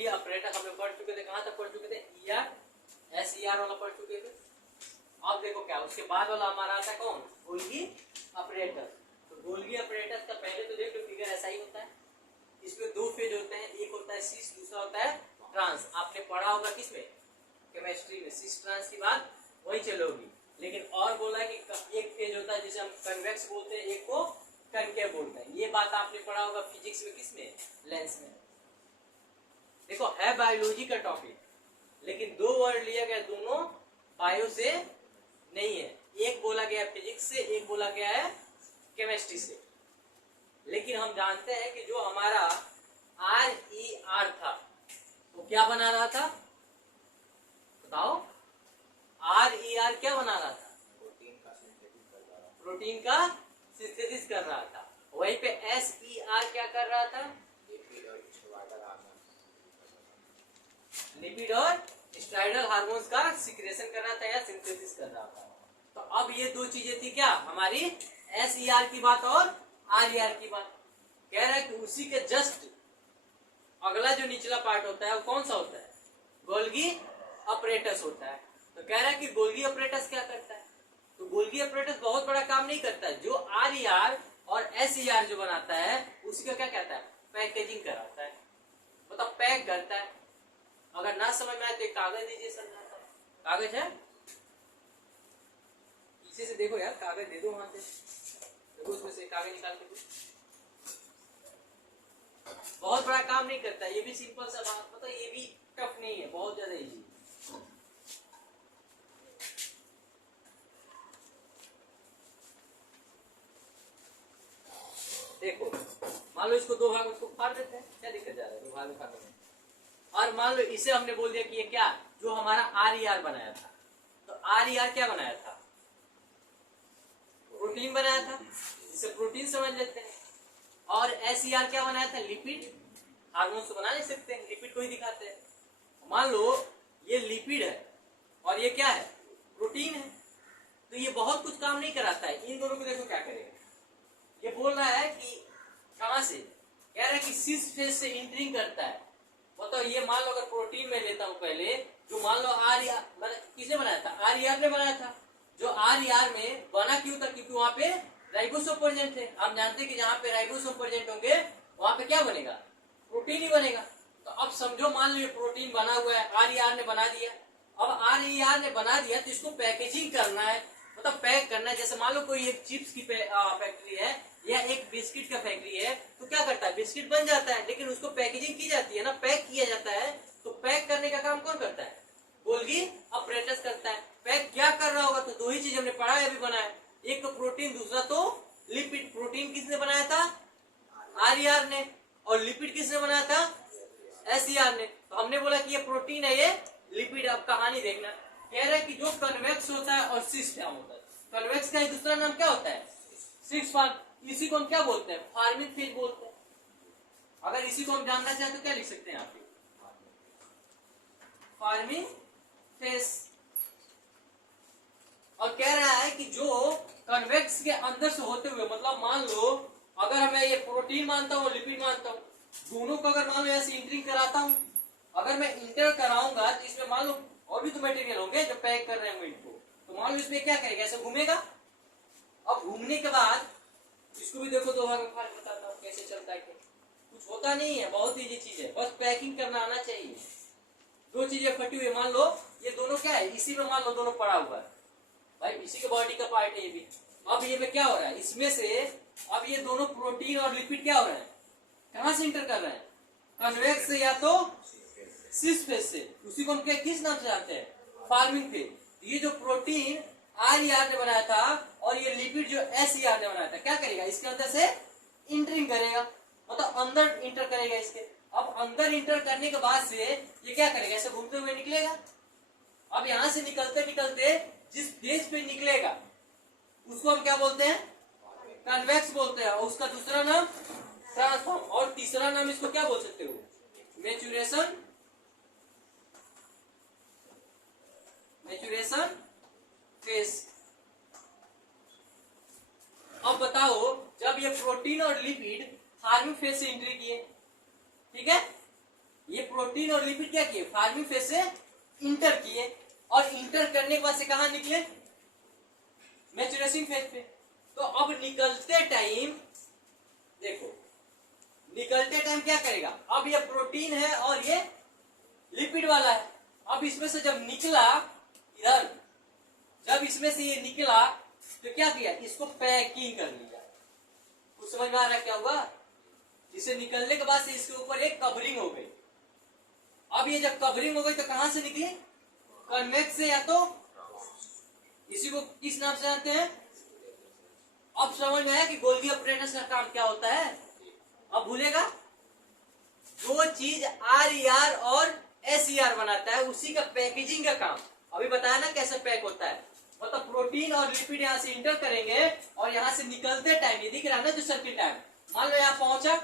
Golgi operator हम लोग पढ़ चुके थे, कहां तक पढ़ चुके थे, ईआर एसईआर वाला पढ़ चुके थे। अब देखो क्या उसके बाद वाला हमारा आता है कौन, गोल्गी ऑपरेटर। तो गोल्गी ऑपरेटर का पहले तो देख लो फिगर ऐसा ही होता है, इसमें दो फेज होते हैं, एक होता है सिस, दूसरा होता है ट्रांस। आपने पढ़ा होगा किसमें, केमिस्ट्री में, सिस ट्रांस की बात वही चलोगी। लेकिन और बोला है कि एक फेज होता है जिसे हम कन्वेक्स बोलते हैं, एक को कनकेव बोलते हैं। ये बात आपने पढ़ा होगा फिजिक्स में, किसमें, लेंस में। देखो है बायोलॉजी का टॉपिक, लेकिन दो वर्ड लिया गया, दोनों बायो से नहीं है। एक बोला गया फिजिक्स से, एक बोला गया है केमिस्ट्री से। लेकिन हम जानते हैं कि जो हमारा RER था वो क्या बना रहा था, बताओ, RER क्या बना रहा था, प्रोटीन का सिंथेसिस कर रहा था। वहीं पे SER क्या कर रहा था, लिपिड और स्टेरॉयडल हार्मोन्स का सिक्रेशन कर रहा था या सिंथेसिस कर रहा था। तो अब ये दो चीजें थी क्या हमारी, SER की बात और RER की बात। कह रहा है कि उसी के जस्ट अगला जो निचला पार्ट होता है वो कौन सा होता है, गोल्गी ऑपरेटस होता है। तो कह रहा है कि गोल्गी ऑपरेटस क्या करता है, तो गोल्गी ऑपरेटस बहुत बड़ा काम नहीं करता है। जो RER और SER जो बनाता है उसी का क्या कहता है, पैकेजिंग कराता है, मतलब पैक करता है। अगर ना समझ में आए तो एक कागज दीजिए, समझाता है। कागज है, पीछे से देखो यार, कागज दे दो, वहां से देखो, उसमें से कागज निकाल के दो। बहुत बड़ा काम नहीं करता, ये भी सिंपल सा बात, मतलब ये भी टफ नहीं है, बहुत ज्यादा इजी। देखो मान लो इसको दो भाग उसको फाड़ देते हैं, क्या दिक्कत जा रहा है, दो भाग में फाड़ने में। और मान लो इसे हमने बोल दिया कि ये क्या, जो हमारा RER बनाया था, तो RER क्या बनाया था, प्रोटीन बनाया था, इसे प्रोटीन समझ लेते हैं। और SER क्या बनाया था, लिपिड। हार्मोन तो बना नहीं सकते, लिपिड को ही दिखाते हैं। मान लो ये लिपिड है और ये क्या है, प्रोटीन है, तो ये बहुत कुछ काम नहीं कराता है। इन दोनों को देखो क्या करेगा, ये बोल रहा है कि कहां से, कह रहा है कि सिस फेज से इंटरिंग करता है। बताओ ये मान लो अगर प्रोटीन में लेता हूं पहले, जो मान लो RER किसने बनाया था, RER ने बनाया था। जो RER में बना क्यों था, क्योंकि वहां पे राइबोसोम प्रेजेंट थे। हम जानते हैं कि जहां पे राइबोसोम प्रेजेंट होंगे वहां पे क्या बनेगा, प्रोटीन ही बनेगा। तो अब समझो मान लो ये प्रोटीन बना हुआ है, RER ने बना दिया। अब RER ने बना दिया तो इसको पैकेजिंग करना है, मतलब पैक करना है। जैसे मान लो कोई एक चिप्स की फैक्ट्री है या एक बिस्किट का फैक्ट्री है, तो क्या करता है, बिस्किट बन जाता है, लेकिन उसको पैकेजिंग की जाती है ना, पैक किया जाता है। तो पैक करने का काम कौन करता है, गोल्गी ऑपरेटस करता है। पैक क्या कर रहा होगा, तो दो ही चीज हमने पढ़ा है, अभी बनाया, एक तो प्रोटीन, दूसरा तो लिपिड। प्रोटीन किसने बनाया था, RER ने, और लिपिड किसने बनाया था, SER ने। तो हमने बोला कि ये प्रोटीन है, ये लिपिड। अब कहानी देखना, कह रहा है कि जो कन्वेक्स होता है और सिस क्या होता है, कन्वेक्स का दूसरा नाम क्या होता है, सिस फार्म। इसी को हम क्या बोलते हैं, फार्मिंग फेज बोलते हैं। अगर इसी को हम जानना चाहें तो क्या लिख सकते हैं आप, फार्मिंग फेज। और कह रहा है कि जो कन्वेक्स के अंदर से होते हुए, मतलब मान लो अगर मैं ये प्रोटीन मानता हूँ, लिपिड मानता हूँ, दोनों को अगर मान लो ऐसे इंटरिंग कराता हूँ, अगर मैं इंटर कराऊंगा तो इसमें मान लो और भी तो मटेरियल होंगे जो पैक कर रहे हैं इनको, तो मान लो इसमें क्या करेगा, ऐसे घूमेगा। अब घूमने के बाद इसको भी देखो, दो भाग में फाड़ बताता हूँ कैसे चलता है। कुछ होता नहीं है, बहुत इजी चीज है, बस पैकिंग करना आना चाहिए। दो चीजें फटी हुई, मान लो ये दोनों क्या है, इसी में मान लो दोनों पड़ा हुआ है, भाई इसी के बॉडी का पार्ट है ये भी। अब ये में क्या हो रहा है, इसमें से अब ये दोनों प्रोटीन और लिपिड क्या हो रहे हैं, कहां से इंटर कर रहे हैं, कन्वेक्स से या तो सिस फेज से। उसी को हम क्या किस नाम से जानते हैं, फार्मिंग फेज। ये जो प्रोटीन RER ने बनाया था और ये लिपिड जो SER ने बनाया था, क्या करेगा, इसके अंदर से इंटरिंग करेगा, मतलब अंदर इंटर करेगा इसके। अब अंदर इंटर करने के बाद से ये क्या करेगा, ऐसे घूमते हुए निकलेगा। अब यहां से निकलते निकलते जिस फेज पे निकलेगा उसको हम क्या बोलते हैं, कन्वेक्स बोलते हैं। और उसका दूसरा नाम ट्रांसफॉर्म, और तीसरा नाम इसको क्या बोल सकते हो, मैच्यूरेशन फेज। अब बताओ, जब ये प्रोटीन और लिपिड फार्मिंग फेज से एंट्री किए, ठीक है, ये प्रोटीन और लिपिड क्या किए, फार्मिंग फेज से इंटर किए, और इंटर करने के बाद से कहां निकले, मैच्योरेशन फेज पे। तो अब निकलते टाइम देखो, निकलते टाइम क्या करेगा, अब ये प्रोटीन है और ये लिपिड वाला है। अब इसमें से जब निकला इधर, जब इसमें से ये निकला तो क्या किया, इसको पैकिंग कर लिया। कुछ समझ में आ रहा है क्या हुआ, इसे निकलने के बाद से इसके ऊपर एक कवरिंग हो गई। अब ये जब कवरिंग हो गई तो कहां से निकली, कन्वेक्स से, या तो इसी को किस नाम से जानते हैं। अब समझ में आया कि गोल्गी ऑपरेटर्स का काम क्या होता है। अब भूलेगा, जो चीज RER और SER बनाता है उसी का पैकेजिंग का काम अभी बताया ना कैसे पैक होता है। मतलब प्रोटीन और लिपिड यहाँ से इंटर करेंगे और यहाँ से निकलते टाइम, ये दिख रहा है ना जो सर्किल टाइम, मान लो यहाँ पहुंचा,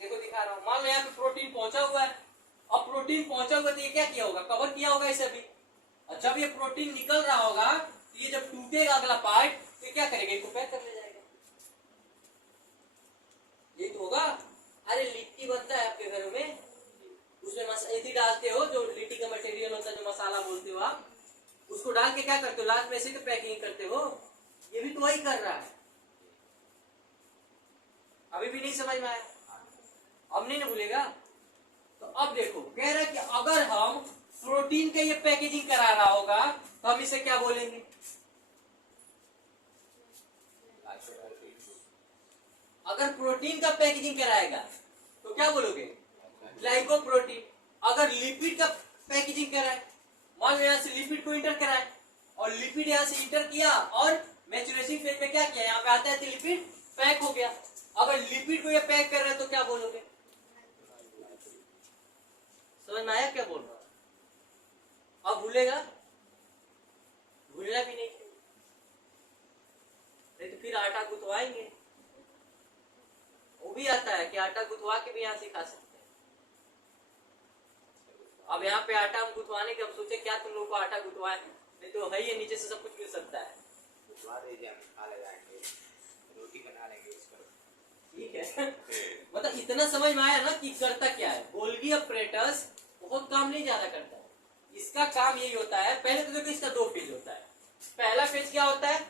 देखो दिखा रहा हूं, मान लो यहाँ पे प्रोटीन पहुंचा हुआ है। अब प्रोटीन पहुंचा हुआ तो ये क्या किया होगा, कवर किया होगा इसे भी। और जब ये प्रोटीन निकल रहा होगा तो ये जब टूटेगा अगला पार्ट तो क्या करेगा, इसको पैक कर ले जाएगा। ये तो होगा। अरे लिट्टी बनता है आपके घरों में, उसमें मसाला डालते हो, जो लिट्टी का मटेरियल होता है, जो मसाला बोलते हो आप, उसको डाल के क्या करते हो, लास्ट में इसी की पैकिंग करते हो। ये भी तो वही कर रहा है। अभी भी नहीं समझ में आया, अब नहीं ना भूलेगा। तो अब देखो कह रहा है कि अगर हम प्रोटीन का ये पैकेजिंग करा रहा होगा तो हम इसे क्या बोलेंगे, अगर प्रोटीन का पैकेजिंग कराएगा तो क्या बोलोगे, ग्लाइकोप्रोटीन। अगर लिपिड का पैकेजिंग कराए, मान लो यहाँ से लिपिड को इंटर कराए और लिपिड यहाँ से इंटर किया और मैच्योरेशन फेज में क्या किया, यहाँ पे आता है तो लिपिड पैक हो गया। अगर लिपिड को ये पैक कर रहा है तो क्या बोलोगे, समझ में आया क्या बोल रहा हूं। अब भूलेगा, भूलना भी नहीं तो फिर आटा गुथवाएंगे। वो भी आता है कि आटा गुथवा के भी यहाँ से खा सकते हैं। अब यहाँ पे आटा हम गुथवाने के, अब सोचे क्या तुम लोग को आटा गुथवाए, नहीं तो है ये नीचे से सब कुछ मिल सकता है, गुथवा दीजिए, हम खा ले जाएंगे, रोटी बना लेंगे इसको, ठीक है। मतलब इतना समझ में आया ना कि करता क्या है, गोल्गी ऑपरेटर्स बहुत काम नहीं ज्यादा करता है। इसका काम यही होता है, पहले तो देखो इसका दो फेज होता है। पहला फेज क्या होता है,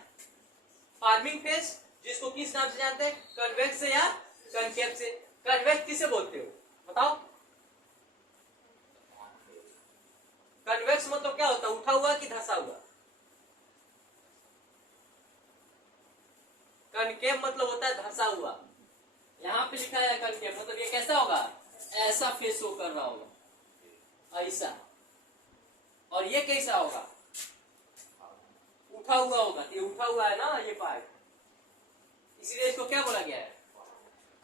फार्मिंग फेज, जिसको किस नाम से जानते हैं, कन्वेक्स से या कनकेव से। कन्वेक्स किसे बोलते हो बताओ, कन्वेक्स मतलब क्या होता है, उठा हुआ कि धंसा हुआ। कनकेव मतलब होता है धंसा हुआ। यहाँ पे लिखा है कनकेव, मतलब ये कैसा होगा, ऐसा फेस शो कर रहा होगा, ऐसा। और ये कैसा होगा, उठा हुआ होगा। ये उठा हुआ है ना ये पार्ट, इसीलिए इसको क्या बोला गया है,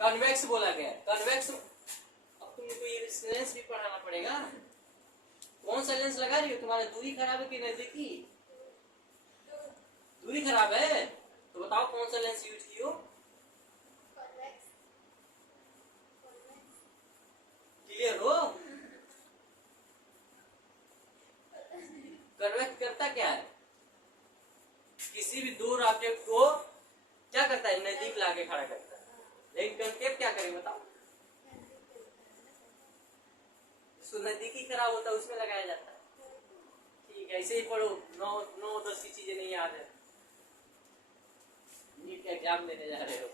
कन्वेक्स बोला गया है। कन्वेक्स। अब तुमको ये लेंस भी पढ़ाना पड़ेगा। कौन सा लेंस लगा रही हो, तुम्हारी दूरी खराब है कि नजदीकी, दूरी खराब है तो बताओ कौन सा लेंस यूज की हो, क्लियर हो। कन्वेक्स करता क्या है, किसी भी दूर ऑब्जेक्ट को क्या करता है, नजदीक लाके खड़ा करता है। लेकिन कनकेव क्या करें बताओ, इसको नजदीकी खराब होता है उसमें लगाया जाता है। ठीक है, ऐसे ही पढ़ो, 9-10 की चीजें नहीं याद है, नीट का एग्जाम देने जा रहे हो।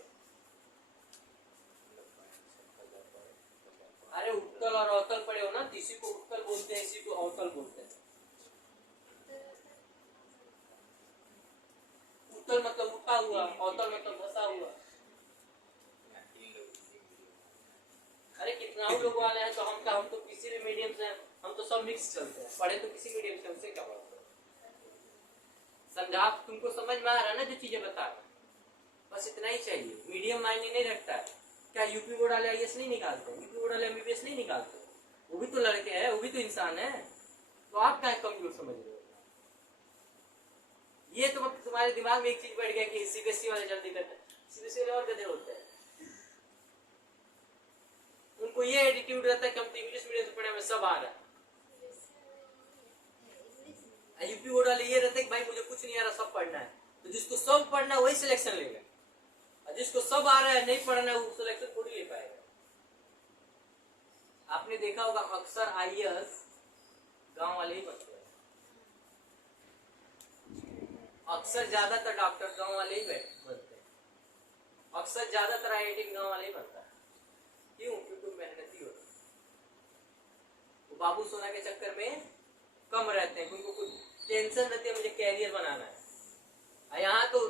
अरे उत्तल और अवतल पढ़े हो ना, इसी को उत्तल बोलते हैं, इसी को अवतल बोलते हैं। उत्तल मतलब उठा हुआ, अवतल मतलब धंसा हुआ। अरे कितना लोग वाले हैं, तो हम तो किसी भी मीडियम से, हम तो सब मिक्स चलते हैं, पढ़े तो किसी मीडियम से, उससे क्या बात है। समझा, तुमको समझ में आ रहा है ना जो चीजें बता रहा, बस इतना ही चाहिए। मीडियम मायने नहीं रखता है। क्या यूपी बोर्ड वाले IAS नहीं निकालते, यूपी बोर्ड वाले MBBS नहीं निकालते, वो भी तो लड़के हैं, वो भी तो इंसान है। तो आप क्या कमजोर समझ रहे हो, ये तो तुम्हारे दिमाग में एक चीज बैठ गया कि CBSE वाले जल्दी करते हैं, CBSE वाले और गधे होते हैं। उनको ये एटीट्यूड रहता है कि हम तो इंग्लिश मीडियम से पढ़े, हमें सब आ रहा है। यूपी बोर्ड वाले ये रहते हैं कि भाई मुझे कुछ नहीं आ रहा, सब पढ़ना है। तो जिसको सब पढ़ना है वही सिलेक्शन लेगा, और जिसको सब आ रहा है नहीं पढ़ना है वो सिलेक्शन थोड़ी ले पाएगा। आपने आपने देखा होगा अक्सर आईएएस गांव वाले ही बनते हैं, अक्सर ज्यादातर डॉक्टर गांव वाले ही बनते हैं, अक्सर ज्यादातर आईआईटी गांव वाले ही बनता है। क्यों? क्योंकि मेहनती होता है, वो बाबू सोना के चक्कर में कम रहते हैं, उनको कुछ टेंशन रहती है मुझे कैरियर बनाना है। यहाँ तो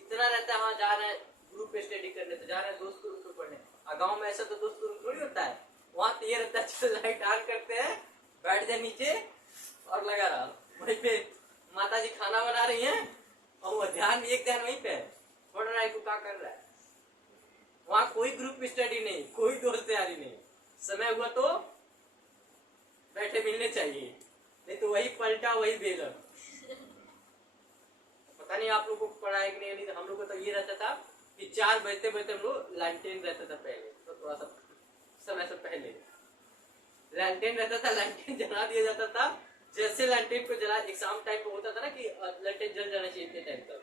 इतना रहता है, हाँ जा रहे हैं ग्रुप स्टडी करने, तो जा रहे हैं दोस्त ग्रुप पे पढ़ने। गाँव में ऐसा तो दोस्त ग्रुप थोड़ी होता है, वहाँ तो ये रहता है चल लाइट ऑन करते हैं, बैठ जाए नीचे और लगा रहा, वहीं पे माता जी खाना बना रही हैं और वो ध्यान वहीं पे पढ़ रहा है, को क्या कर रहा है। वहाँ कोई ग्रुप स्टडी नहीं, कोई दोस्त यारी नहीं, समय हुआ तो बैठे मिलने चाहिए, नहीं तो वही पलटा वही बेलर। पता नहीं आप लोग को पढ़ा है कि नहीं, हम लोग को तो ये रहता था कि 4 बजते बजते हम लोग लैंटेन रहता था पहले, तो थोड़ा सा समय से पहले लैंटेन रहता था, लैंटेन जला दिया जाता था। जैसे लैंटेन को जला, एग्जाम टाइम पे होता था ना कि लैंटेन जल जाना चाहिए इतने टाइम तक,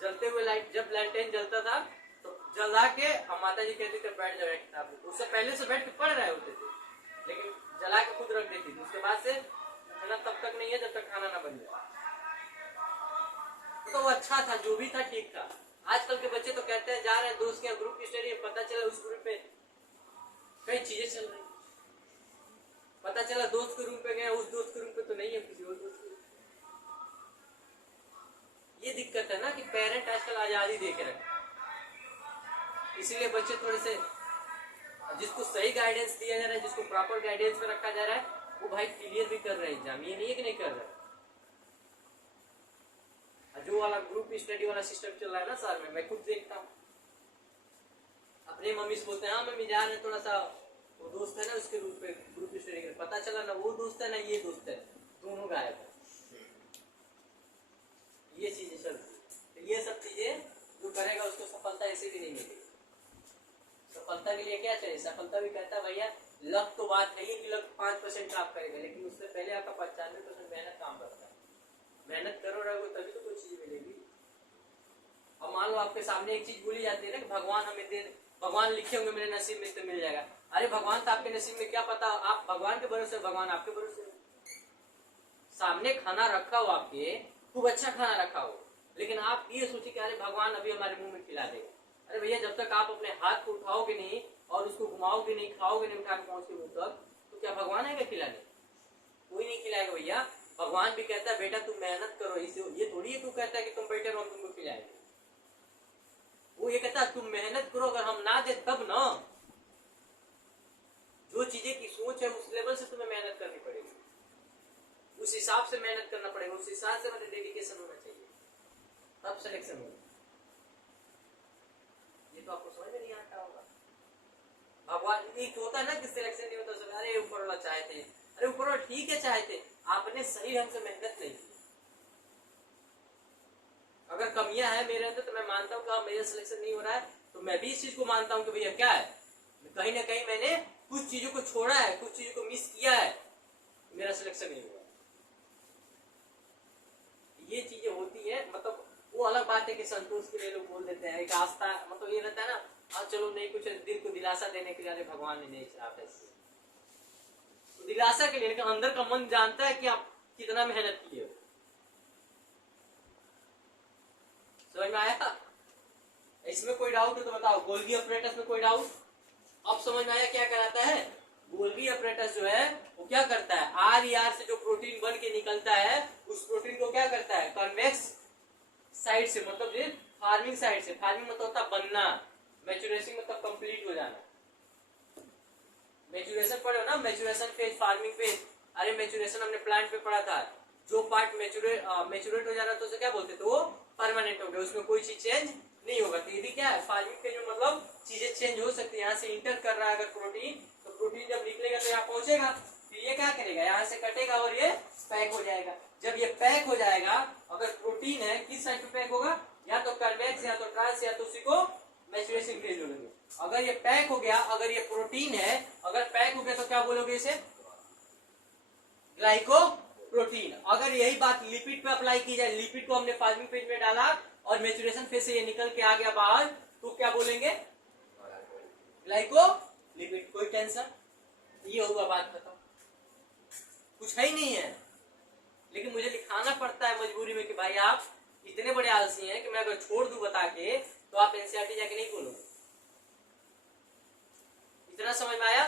जलते हुए लाइट जब लैंटेन जलता था तो जला के हम माता जी कहती थे बैठ जाओ किताब, उससे पहले से बैठ के पढ़ रहे होते थे, लेकिन जला के खुद रख देती थी। उसके बाद से खाना तब तक नहीं है जब तक खाना ना बन जाए। तो वो अच्छा था, जो भी था ठीक था। आजकल के बच्चे तो कहते हैं जा रहे हैं दोस्त के ग्रुप स्टडी, पता चला उस ग्रुप पे कई चीजें चल रही, पता चला दोस्त के रूम पे गए, उस दोस्त के रूम पे तो नहीं है, किसी और दोस्त के। ये दिक्कत है ना कि पेरेंट आजकल आजादी दे के रखे, इसीलिए बच्चे थोड़े से, जिसको सही गाइडेंस दिया जा रहा है, जिसको प्रॉपर गाइडेंस में रखा जा रहा है, वो भाई क्लियर भी कर रहे हैं एग्जाम, ये नहीं है कि नहीं कर रहे। जो वाला ग्रुप स्टडी वाला सिस्टम चल रहा है ना सर में, मैं खुद देखता हूँ, अपने मम्मी से बोलते हैं हाँ मम्मी जा रहे हैं, थोड़ा सा वो दोस्त है ना उसके रूप पे ग्रुप स्टडी कर, पता चला ना वो दोस्त है ना ये दोस्त है, दोनों गायब है। ये चीजें चल रही, तो ये सब चीजें जो करेगा उसको सफलता ऐसे भी नहीं मिलेगी। सफलता के लिए क्या चाहिए? सफलता भी कहता है भैया लक तो बात नहीं कि लक 5% आप करेगा, लेकिन उससे पहले आपका 95% मेहनत काम करता है। मेहनत करो रहोगे तभी तो कोई चीज मिलेगी। अब मान लो आपके सामने एक चीज बोली जाती है ना कि भगवान हमें दे, भगवान लिखे होंगे मेरे नसीब में तो मिल जाएगा। अरे भगवान तो आपके नसीब में, क्या पता आप भगवान के भरोसे, भगवान आपके भरोसे। सामने खाना रखा हो आपके, खूब अच्छा खाना रखा हो, लेकिन आप ये सोचे कि अरे भगवान अभी हमारे मुंह में खिला देगा। अरे भैया जब तक आप अपने हाथ को उठाओगे नहीं और उसको घुमाओगे नहीं, खाओगे नहीं उठा के पहुंच के मुंह तक, तो क्या भगवान आएगा खिलाने? कोई नहीं खिलाएगा भैया। भगवान भी कहता है बेटा तुम मेहनत करो, इसे ये थोड़ी है तू कहता है कि तुम बैठे रहो तुमको खिलाएंगे। वो ये कहता है तुम मेहनत करो, अगर हम ना दे तब ना। जो चीजें की सोच है उस लेवल से तुम्हें मेहनत करनी पड़ेगी, उस हिसाब से मेहनत करना पड़ेगा, उस हिसाब से मतलब डेडिकेशन होना चाहिए, तब सिलेक्शन होगा। ये तो आपको समझ में नहीं आता होगा। भगवान एक होता है ना कि सिलेक्शन नहीं होता, सब अरे ऊपर वाला चाहते, अरे ऊपर वाला ठीक है चाहते, आपने सही ढंग से मेहनत नहीं की। अगर कमियां है मेरे अंदर तो मैं मानता हूँ कि मेरा सिलेक्शन नहीं हो रहा है, तो मैं भी इस चीज को मानता हूँ कि भैया क्या है, कहीं ना कहीं मैंने कुछ चीजों को छोड़ा है, कुछ चीजों को मिस किया है, मेरा सिलेक्शन नहीं हुआ। ये चीजें होती है, मतलब वो अलग बात है कि संतोष के लिए लोग बोल देते हैं, एक आस्था, मतलब ये रहता है ना, हाँ चलो नहीं कुछ दिल को दिलासा देने के लिए भगवान ने नहीं चाहा, तो दिलासा के लिए, लेकिन अंदर का मन जानता है कि आप कितना मेहनत किए हो। समझ में आया? इसमें कोई डाउट है तो बताओ। गोल्गी अपरेटस में कोई डाउट? अब समझ में आया क्या कराता है? गोल्गी अपरेटस जो है वो क्या करता है, आर से जो प्रोटीन बन के निकलता है उस प्रोटीन को क्या करता है, कन्वेक्स साइड से, मतलब फार्मिंग साइड से, फार्मिंग मतलब होता है बनना, मैच्योरेशन मतलब कंप्लीट हो जाना। मैच्योरेशन पढ़ो ना, मैच्योरेशन फेज, फार्मिंग फेज। अरे मैच्योरेशन हमने प्लांट पे पढ़ा था, जो पार्ट मैच्योरेट हो जाना तो उसे क्या बोलते थे, वो परमानेंट हो गया, उसमें कोई चीज चेंज नहीं होगा। तो ये भी क्या है, फार्मिंग फेज में मतलब चीजें चेंज हो सकती है। यहाँ से इंटर कर रहा है अगर प्रोटीन, तो प्रोटीन जब निकलेगा तो यहाँ पहुंचेगा, फिर ये क्या करेगा, यहाँ से कटेगा और ये पैक हो जाएगा। जब ये पैक हो जाएगा, अगर प्रोटीन है किस साइड पे पैक होगा, या तो कन्वेक्स या तो ट्रांस, या तो उसी को मैच्योरेशन फेज बोलोगे। अगर ये पैक हो गया, अगर ये प्रोटीन है, अगर पैक हो गया तो क्या बोलोगे इसे, ग्लाइकोप्रोटीन। अगर यही बात लिपिड पे अप्लाई की जाए, लिपिड को हमने फार्मिंग फेज में डाला और मैच्योरेशन फेज से ये निकल के आ गया बाहर, तो क्या बोलेंगे, ग्लाइकोलिपिड। कोई टेंशन? ये हुआ, बात खत्म, कुछ है ही नहीं है। लेकिन मुझे लिखाना पड़ता है मजबूरी में कि भाई आप इतने बड़े आलसी हैं कि मैं अगर छोड़ दूं बता के तो आप एनसीईआरटी जाके नहीं बोलोगे। इतना समझ में आया।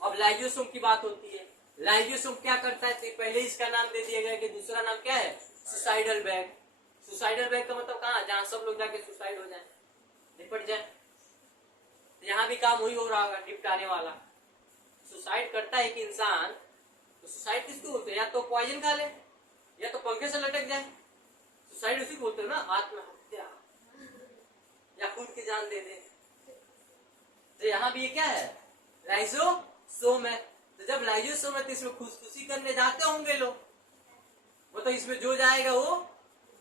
अब लाइजोसोम की बात होती है। लाइजोसोम क्या करता है, तो पहले इसका नाम दे दिया गया कि दूसरा नाम क्या है, सुसाइडल बैग। सुसाइडल बैग का मतलब कहाँ, जहां सब लोग जाके सुसाइड हो जाए, निपट जाए। यहाँ भी काम वही हो रहा होगा, निपटाने वाला। सुसाइड करता है एक इंसान, तो सुसाइड किसको बोलते हैं, या तो पॉइजन खा ले या तो पंखे से लटक जाए, सुसाइड उसी को बोलते हो ना, आत्महत्या, या खुद की जान दे दे। तो यहाँ भी ये क्या है, लाइजोसोम है। तो जब लाइजोसोम है तो इसमें खुदकुशी करने जाते होंगे लोग, वो तो इसमें जो जाएगा वो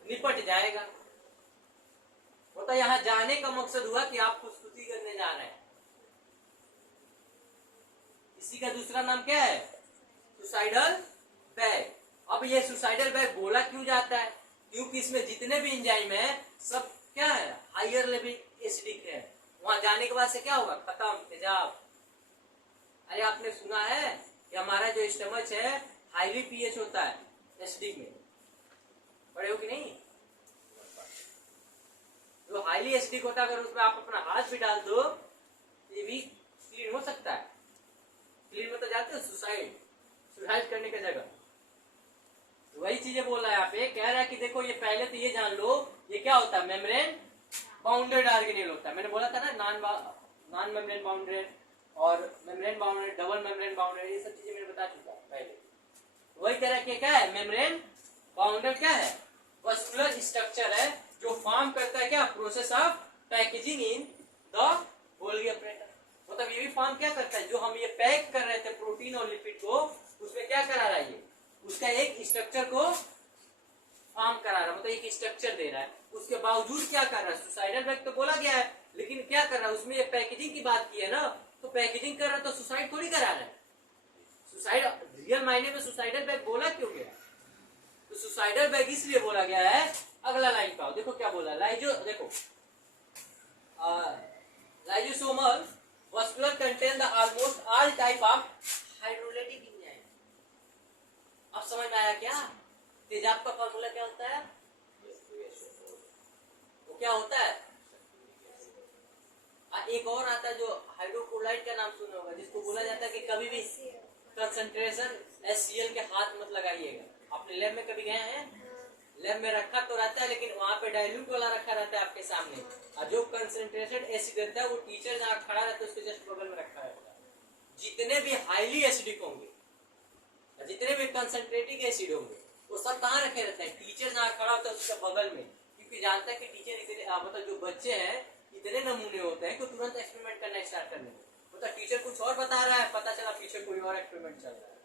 निपट जाएगा। वो तो यहाँ जाने का मकसद हुआ कि आप खुदकुशी करने जा रहे हैं। इसी का दूसरा नाम क्या है, सुसाइडल बैग। अब ये सुसाइडल बैग बोला क्यों जाता है, क्योंकि इसमें जितने भी एंजाइम है सब क्या है, हायर लेवल एसिडिक है। वहां जाने के बाद से क्या होगा, खत्म, तेजाब। अरे आपने सुना है कि हमारा जो स्टमच है हाईली पीएच होता है एसिडिक में, पढ़े हो कि नहीं। जो हाईली एसिडिक होता है अगर उसमें आप अपना हाथ भी डाल दो ये भी क्लीन हो सकता है। क्लीन में तो जाते हो सुसाइड करने की जगह। वही चीजें बोल रहा है यहाँ पे, कह रहा है कि देखो ये पहले तो ये जान लो ये क्या होता है, मेम्ब्रेन बाउंडेड ऑर्गेनेल होता है। मैंने बोला था ना नॉन मेम्ब्रेन बाउंडेड और membrane bounded, double membrane bounded, ये सब चीजें मैंने बता चुका पहले। वही कह रहा है कि क्या है, मेम्ब्रेन बाउंडेड क्या है, वस्कुलर स्ट्रक्चर है जो फॉर्म करता है क्या, process of packaging in the Golgi apparatus। मतलब ये भी फॉर्म क्या करता है, जो हम ये पैक कर रहे थे प्रोटीन और लिपिड को, उसमें क्या करा रहा है, ये उसका एक स्ट्रक्चर को फॉर्म करा रहा है, मतलब एक स्ट्रक्चर दे रहा है। उसके बावजूद क्या कर रहा है, सुसाइडल बैग तो बोला गया है, लेकिन क्या कर रहा है उसमें, ये पैकेजिंग की बात की है ना, तो पैकेजिंग कर रहा है तो सुसाइड थोड़ी करा रहा है। सुसाइड रियल मायने में सुसाइडल बैग बोला क्यों गया, तो सुसाइडल बैग इसलिए बोला गया है। अगला लाइन पाओ, देखो क्या बोला, देखो lysosomal vascular contain the almost all type of hydrolytic enzyme. अब समझ में आया क्या, तेजाब का फॉर्मूला क्या होता है, वो क्या होता है, एक और आता है जो हाइड्रोक्लोराइड का नाम सुना होगा, जिसको बोला जाता है कि कभी भी कंसंट्रेशन HCl के हाथ मत लगाइएगा। आपने लैब में कभी गए हैं, लैब में रखा तो रहता है लेकिन वहां पे डाइल्यूट वाला रखा रहता है आपके सामने, और जो कंसंट्रेटेड एसिड रहता है वो टीचर जहाँ खड़ा रहता है उसके जस्ट बगल में रखा रहता है। जितने भी हाईली एसिडिक होंगे, जितने भी कंसंट्रेटिक एसिड होंगे, वो सब कहाँ रखे रहते हैं, टीचर जहाँ खड़ा होता है उसके बगल में, क्योंकि जानता है कि टीचर इतने मतलब जो बच्चे हैं इतने नमूने होते हैं कि तुरंत एक्सपेरिमेंट करना स्टार्ट कर देंगे। मतलब टीचर कुछ और बता रहा है, पता चला पीछे कोई और एक्सपेरिमेंट चल रहा है।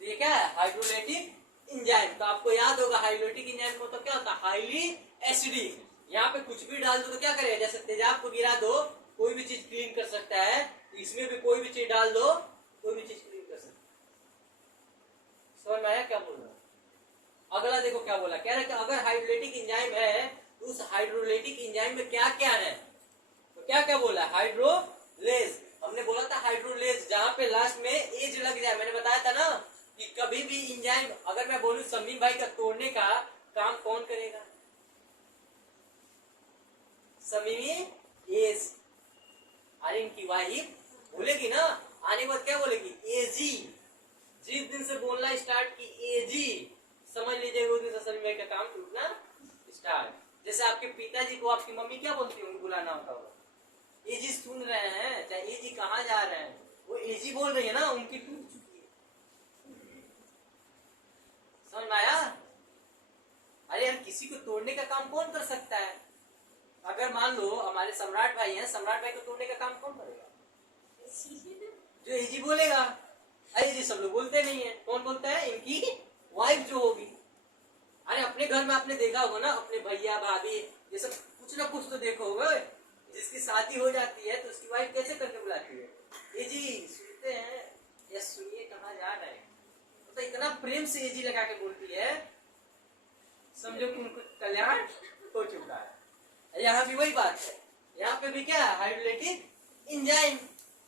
तो ये क्या है, हाइड्रोलाइटिक एंजाइम। तो आपको याद होगा हाइड्रोलाइटिक एंजाइम को तो क्या होता है, हाईली एसिडिक। यहाँ पे कुछ भी डाल दो तो क्या करेगा, जैसे तेजाब को गिरा दो कोई भी चीज क्लीन कर सकता है, इसमें भी कोई भी चीज डाल दो कोई भी चीज क्लीन कर सकता है। समझ में आया क्या बोल रहा। अगला देखो क्या बोला, कह रहा है कि अगर हाइड्रोलाइटिक एंजाइम है तो उस हाइड्रोलाइटिक एंजाइम में क्या क्या है, तो क्या क्या बोला, हाइड्रोलेज। हमने बोला था हाइड्रोलेज, जहां पे लास्ट में एज लग जाए। मैंने बताया था ना कि कभी भी एंजाइम अगर मैं बोलूं समीम भाई का तोड़ने का काम कौन करेगा, समीमी एज। अरे इनकी वाइफ बोलेगी ना, आने के बाद क्या बोलेगी, एजी। जिस दिन से बोलना स्टार्ट की एजी, समझ लीजिएगा उस दिन से समीम भाई का काम टूटना स्टार्ट। जैसे आपके पिताजी को आपकी मम्मी क्या बोलती है, उनको बुलाना होता होगा, एजी सुन रहे हैं, चाहे एजी कहाँ जा रहे हैं, वो एजी बोल रही है ना, उनकी टूट चुकी है। समझ में आया। अरे यार किसी को तोड़ने का काम कौन कर सकता है, अगर मान लो हमारे सम्राट भाई हैं, सम्राट भाई को तोड़ने का काम कौन करेगा, जो एजी बोलेगा। एजी सब लोग बोलते नहीं है, कौन बोलता है, इनकी वाइफ जो होगी। अरे अपने घर में आपने देखा होगा ना, अपने भैया भाभी ये सब कुछ ना कुछ तो देखो होगा, जिसकी शादी हो जाती है तो उसकी वाइफ कैसे करके बुलाती है, एजी सुनते हैं, या सुनिए कहाँ जा रहे हैं, तो इतना प्रेम से एजी लगा के बोलती है, समझो कि उनको कल्याण हो चुका है। यहाँ भी वही बात है, यहाँ पे भी क्या है, हाइड्रोलाइटिक एंजाइम।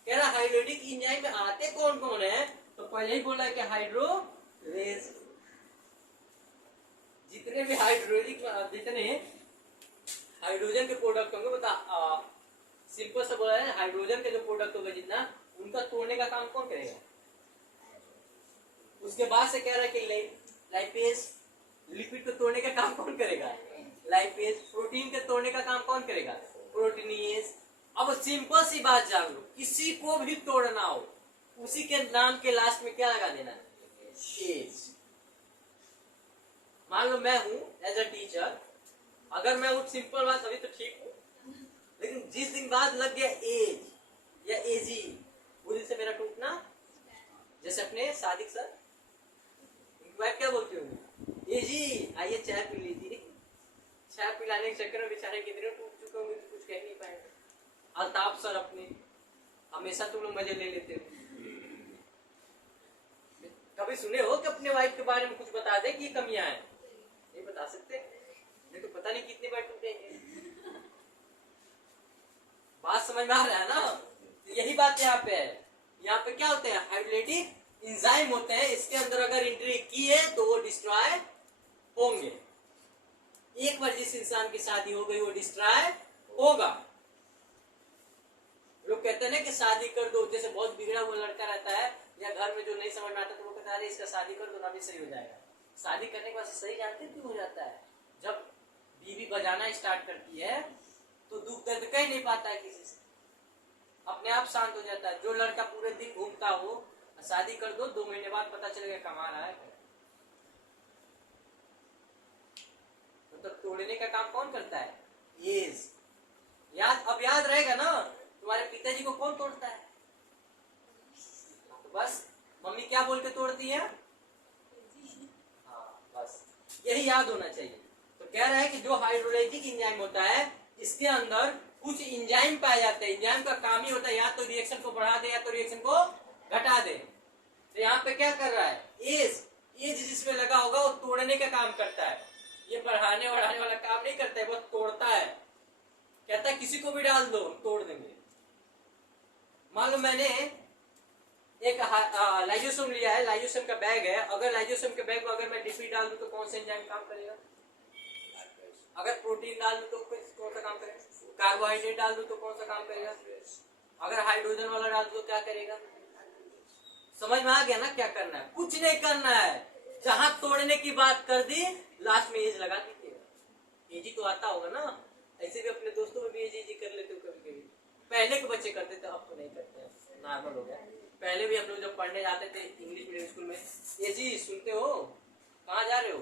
कह रहा हाइड्रोलिक एंजाइम में आते कौन कौन है, तो पहले ही बोला कि हाइड्रोलेज। जितने भी जितने हाइड्रोजन के प्रोडक्ट होंगे, बता सिंपल से बोला है, हाइड्रोजन के जो प्रोडक्ट होगा जितना, उनका तोड़ने का काम कौन करेगा। उसके बाद से कह रहा है कि लाइपेज, लिपिड को तोड़ने का काम कौन करेगा, लाइपेज। प्रोटीन के तोड़ने का काम कौन करेगा, प्रोटीनेज। अब सिंपल सी बात जान लो, किसी को भी तोड़ना हो, उसी के नाम के लास्ट में क्या लगा देना, एज। मान लो मैं हूं एज अ टीचर, अगर मैं वो सिंपल बात अभी तो ठीक हूं, लेकिन जिस दिन बाद लग गया एज या एजी, उस दिन से मेरा टूटना। जैसे अपने सादिक सर, क्या बोलते हो, एजी आइए चाय पी लीजिए। चाय पिलाने के चक्कर में बेचारे कितने टूट चुके होंगे तो कुछ कह नहीं पाएंगे। अल्ताफ सर अपने, हमेशा तुम लोग मजे ले लेते हो। कभी सुने हो कि अपने वाइफ के बारे में कुछ बता दे कि ये कमियां हैं, नहीं बता सकते, नहीं तो पता नहीं कितनी बार टूटेंगे। बात समझ में आ रहा है ना। तो यही बात यहाँ पे है। यहाँ पे क्या होते हैं, हाइड्रोलिटिक एंजाइम होते हैं, इसके अंदर अगर एंट्री की है तो वो डिस्ट्रॉय होंगे। एक बार जिस इंसान की शादी हो गई वो डिस्ट्रॉय होगा। लोग कहते हैं ना कि शादी कर दो, जैसे बहुत बिगड़ा हुआ लड़का रहता है या घर में जो नहीं समझ में आता तो वो कहता है इसका शादी कर दो ना, भी सही हो जाएगा। शादी करने के बाद सही जानते क्यों हो जाता है, जब बीवी बजाना स्टार्ट करती है तो दुख दर्द कह नहीं पाता है किसी से, अपने आप शांत हो जाता है। जो लड़का पूरे दिन घूमता हो, शादी कर दो, 2 महीने बाद पता चलेगा कमा रहा है। तो तोड़ने का काम कौन करता है, एज। अब याद रहेगा ना, तुम्हारे पिताजी को कौन तोड़ता है, तो बस मम्मी क्या बोल के तोड़ती है, हाँ बस यही याद होना चाहिए। तो कह रहा है कि जो हाइड्रोलाइटिक एंजाइम होता है, इसके अंदर कुछ एंजाइम पाए जाते हैं। एंजाइम का काम ही होता है या तो रिएक्शन को बढ़ा दे या तो रिएक्शन को घटा दे। तो यहाँ पे क्या कर रहा है, एज जिसमें लगा होगा वो तोड़ने का काम करता है। ये बढ़ाने बढ़ाने वाला काम नहीं करता है, वो तोड़ता है। कहता है किसी को भी डाल दो तोड़ देंगे। मान लो मैंने एक लाइजोसोम लिया है, लाइजोसोम का बैग है, अगर लाइजोसोम के बैग में अगर मैं लिपिड डाल दूं तो कौन सा एंजाइम काम करेगा, अगर प्रोटीन डाल दूं तो कौन सा काम करेगा, कार्बोहाइड्रेट डाल दूं तो कौन सा काम करेगा, अगर हाइड्रोजन वाला डाल दूं तो क्या करेगा। समझ में आ गया ना क्या करना है, कुछ नहीं करना है। जहां तोड़ने की बात कर दी लास्ट में एज लगा दीजिएगा। एजी तो आता होगा ना, ऐसे भी अपने दोस्तों में भी एजी कर लेते हो कभी कभी। पहले के बच्चे करते थे, अब तो नहीं करते हैं, नॉर्मल हो गया। पहले भी हम लोग जब पढ़ने जाते थे इंग्लिश मीडियम स्कूल में, एजी सुनते हो, कहाँ जा रहे हो,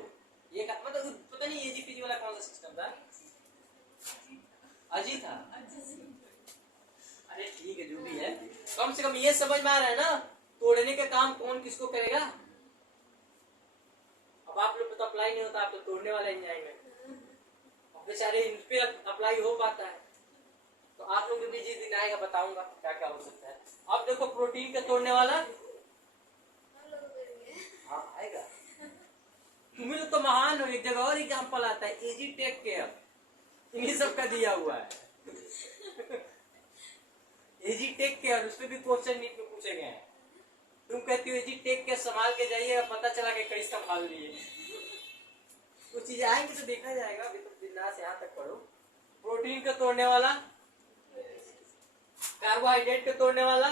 ये मतलब पता नहीं एजी पीजी वाला कौन सा सिस्टम था, अजी था। अरे ठीक है जो भी है, कम से कम ये समझ में आ रहा है ना तोड़ने का काम कौन किसको करेगा। अब आप लोग तो अप्लाई नहीं होता, आप तो तोड़ने वाला एंजाइम है, बेचारे इन पे अप्लाई हो पाता है। तो आप लोग भी जिस दिन आएगा बताऊंगा क्या क्या हो सकता है। अब देखो प्रोटीन के तोड़ने वाला, हाँ आएगा। तुम्हें लोग तो महान हो। एक जगह और एग्जाम्पल आता है, एजी टेक केयर, इन्हीं सब का दिया हुआ है। एजी टेक केयर, उस पर भी क्वेश्चन नीट में पूछे गए हैं। तुम कहती हो एजी टेक केयर संभाल के जाइएगा, पता चला कि कई संभाल लिए। कुछ चीजें आएंगी तो देखा जाएगा, अभी तो दिन से यहाँ तक पढ़ो। प्रोटीन को तोड़ने वाला, कार्बोहाइड्रेट को तोड़ने वाला,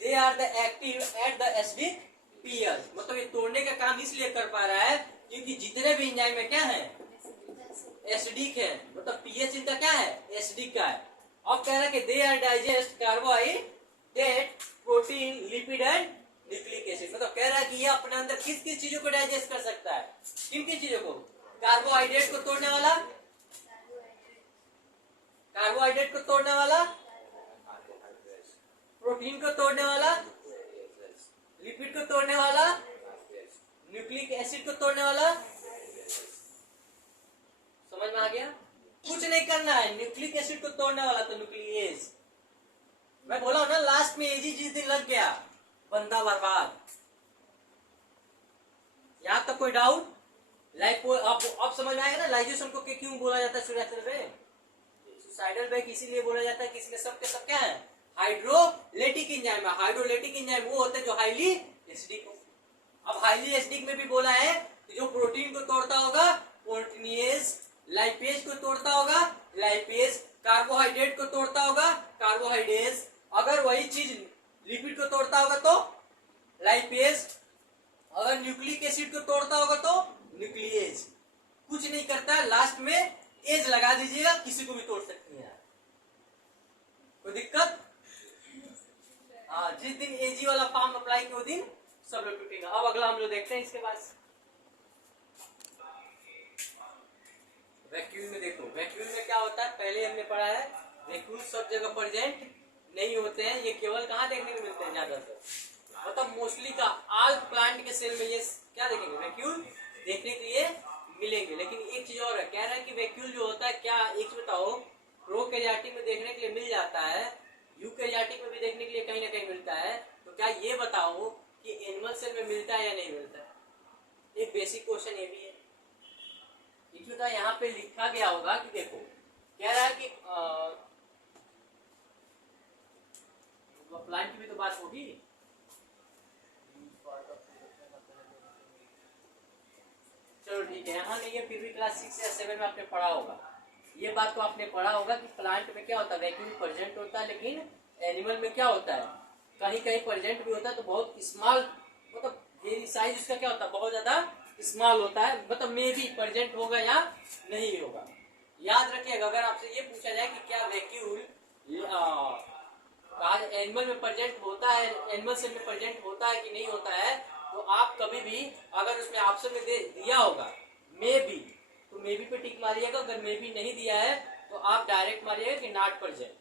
they are the active at the acidic pH. मतलब ये तोड़ने का काम इसलिए कर पा रहा है क्योंकि जितने भी एंजाइम में क्या है, एसिडिक है, मतलब पीएच इनका क्या है, एसिडिक का है। अब कह रहा है कि they are digest carbohydrate, protein, lipid and nucleic acid. मतलब कह रहा है कि ये अपने अंदर किस किस चीजों को डाइजेस्ट कर सकता है, किन किन चीजों को, कार्बोहाइड्रेट को तोड़ने वाला, कार्बोहाइड्रेट को तोड़ने वाला, प्रोटीन को तोड़ने वाला, लिपिड को तोड़ने वाला, न्यूक्लिक एसिड को तोड़ने वाला। समझ में आ गया, कुछ नहीं करना है। न्यूक्लिक एसिड को तोड़ने वाला तो न्यूक्लियेज। मैं बोला हूं ना लास्ट में एजी जिस दिन लग गया बंदा बर्बाद। यहां तक कोई डाउट, अब समझ में आएगा ना लाइजेशन को क्यों बोला जाता है सुसाइडल ब्रेक। सुसाइडल ब्रेक इसीलिए बोला जाता है कि इसमें सब के सब क्या है, हाइड्रोलेटिक एंजाइम है। हाइड्रोलेटिक एंजाइम वो होते हैं जो हाईली एसिडिक हो। अब हाईली एसिडिक में भी बोला है कि जो प्रोटीन को तोड़ता होगा प्रोटीनेज, लाइपेज को तोड़ता होगा लाइपेज, कार्बोहाइड्रेट को तोड़ता होगा कार्बोहाइड्रेट, अगर वही चीज लिपिड को तोड़ता होगा तो लाइपेज, अगर न्यूक्लिक एसिड को तोड़ता होगा तो न्यूक्लिएज। कुछ नहीं करता है, लास्ट में एज लगा दीजिएगा, किसी को भी तोड़ सकती है। कोई दिक्कत? हाँ, जिस दिन एजी वाला फॉर्म अप्लाई किया वो दिन सब लोग टूटेगा। अब अगला हम लोग देखते हैं इसके बाद वैक्यूल में। देखो वैक्यूल में क्या होता है, पहले हमने पढ़ा है वैक्यूल सब जगह प्रेजेंट नहीं होते हैं, ये केवल कहाँ देखने को मिलते हैं ज्यादातर, मतलब मोस्टली का ऑल प्लांट के सेल में ये क्या देखेंगे वैक्यूल देखने के लिए मिलेंगे। लेकिन एक चीज और है, कह रहा है कि वैक्यूल जो होता है, क्या एक चीज बताओ, प्रोकैरियोटिक में देखने के लिए मिल जाता है, यूकैरियोटिक में भी देखने के लिए कहीं ना कहीं मिलता है, तो क्या ये बताओ कि एनिमल सेल में मिलता है या नहीं मिलता है? एक बेसिक क्वेश्चन ये भी है। तो यहाँ पे लिखा गया होगा कि देखो कह रहा है कि प्लांट की भी तो बात होगी, चलो ठीक है, यहाँ नहीं है, फिर भी क्लास 6 या 7 में आपने पढ़ा होगा, ये बात तो आपने पढ़ा होगा कि प्लांट में क्या होता है वैक्यूल प्रेजेंट होता है, लेकिन एनिमल में क्या होता है कहीं कहीं प्रेजेंट भी होता है, तो बहुत स्मॉल, मतलब साइज उसका क्या होता है बहुत ज्यादा स्मॉल होता है, मतलब मे भी प्रेजेंट होगा या नहीं होगा। याद रखिएगा, अगर आपसे ये पूछा जाए कि क्या वैक्यूल एनिमल में प्रेजेंट होता है, एनिमल सेल में प्रेजेंट होता है कि नहीं होता है, तो आप कभी भी अगर उसमें ऑप्शन में दिया होगा मे बी, तो मे बी पे टिक मारिएगा, अगर मे बी नहीं दिया है तो आप डायरेक्ट मारिएगा कि नॉट प्रेजेंट।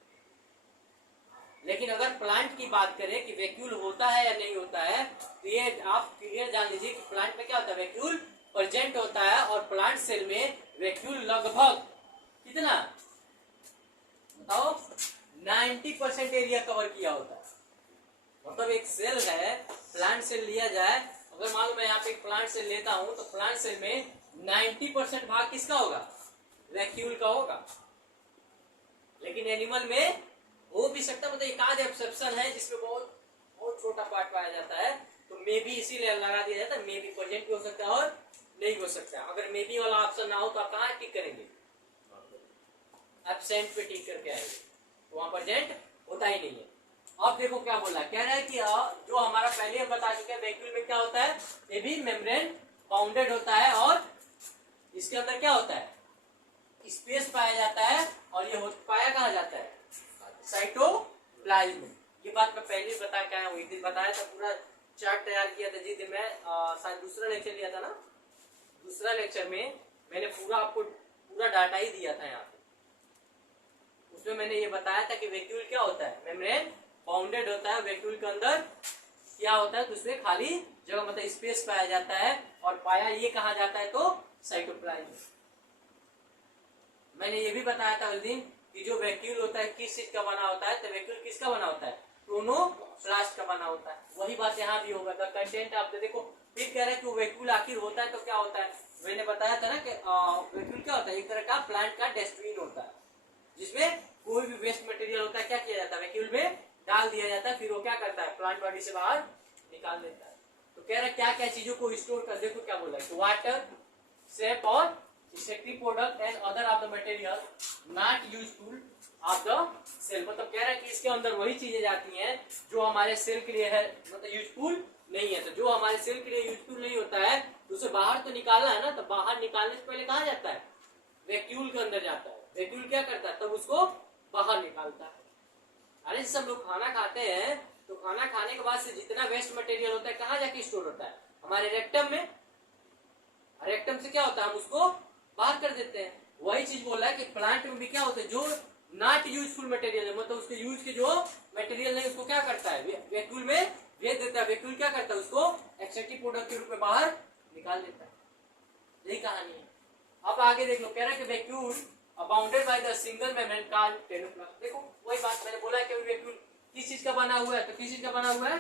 लेकिन अगर प्लांट की बात करें कि वैक्यूल होता है या नहीं होता है, तो ये आप क्लियर जान लीजिए कि प्लांट में क्या होता है वैक्यूल प्रेजेंट होता है, और प्लांट सेल में वैक्यूल लगभग कितना बताओ 90% एरिया कवर किया होता है। मतलब एक सेल है, प्लांट सेल लिया जाए, अगर मान लो मैं यहाँ पे एक प्लांट सेल लेता हूं, तो प्लांट सेल में 90% भाग किसका होगा वैक्यूल का होगा। लेकिन एनिमल में हो भी सकता है, मतलब एक आध एक्सेप्शन है जिसमें बहुत बहुत छोटा पार्ट पाया जाता है, तो मे बी इसीलिए लगा दिया जाता है, मे बी प्रेजेंट भी हो सकता है और नहीं हो सकता है। अगर मे बी वाला ऑप्शन ना हो तो आप कहाँ टिक करेंगे, एब्सेंट पे टिक करके आएंगे, तो वहां प्रेजेंट होता ही नहीं है। अब देखो क्या बोल रहा है, कह रहा है कि जो हमारा पहले हम बता चुके हैं वैक्यूल में क्या होता है, ये भी मेम्ब्रेन बाउंडेड होता है, और इसके अंदर क्या होता है स्पेस पाया जाता है, और ये पाया कहाँ जाता है साइटोप्लाज्म। ये बात मैं पहले बता के आया हूँ, एक दिन बताया था, पूरा चार्ट तैयार किया था जिस दिन मैं शायद दूसरा लेक्चर लिया था ना, दूसरा लेक्चर में मैंने पूरा आपको पूरा डाटा ही दिया था यहाँ पे, उसमें मैंने ये बताया था कि वैक्यूल क्या होता है मेम्ब्रेन बाउंडेड होता है, वैक्यूल के अंदर क्या होता है तो उसमें खाली जगह मतलब स्पेस पाया जाता है, और पाया ये कहा जाता है तो साइटोप्लाज्म। मैंने ये भी बताया था उस दिन कि जो वैक्यूल होता है किस चीज का बना होता है, तो वैक्यूल किसका बना होता है प्रोनोप्लास्ट का बना होता है। वही बात यहाँ भी होगा, द कंटेंट आप देखो, फिर कह रहे हैं कि वैक्यूल आखिर होता है तो क्या होता है, मैंने बताया था ना कि वैक्यूल क्या होता है एक तरह का प्लांट का डस्टबिन होता है, जिसमें कोई भी वेस्ट मटेरियल होता है क्या किया जाता है वैक्यूल में डाल दिया जाता है, फिर वो क्या करता है प्लांट बॉडी से बाहर निकाल देता है। तो कह रहा है क्या क्या चीजों को स्टोर कर, देखो क्या बोला है, वाटर सेप और secretory product and other of the material not useful of the cell. मतलब कह रहा है कि इसके अंदर वही चीजें जाती हैं जो हमारे सेल के लिए है, मतलब यूजफुल नहीं है, तो जो हमारे सेल के लिए यूजफुल नहीं होता है तो उसे बाहर तो निकालना है ना, तो बाहर निकालने से पहले कहाँ जाता है वैक्यूल के अंदर जाता है, वैक्यूल क्या करता है तब उसको बाहर निकालता है। अरे जैसे हम लोग खाना खाते हैं तो खाना खाने के बाद से जितना वेस्ट मटेरियल होता है कहाँ जाके स्टोर होता है हमारे रेक्टम में, रेक्टम से क्या होता है हम उसको बाहर कर देते हैं। वही चीज बोल रहा है कि प्लांट में भी क्या होता है जो नॉट यूजफुल मटेरियल है, मतलब उसके यूज के जो मटेरियल नहीं उसको क्या करता है वैक्यूल में भेज देता है, वैक्यूल क्या करता है उसको एक्सट्रैक्टिव प्रोडक्ट के रूप में बाहर निकाल देता है। यही कहानी है। अब आगे देख लो, कह रहा है कि vacuole bounded by the single membrane called tonoplast. देखो वही बात मैंने बोला कि वैक्यूल किस चीज का बना हुआ है, तो किस चीज का बना हुआ है,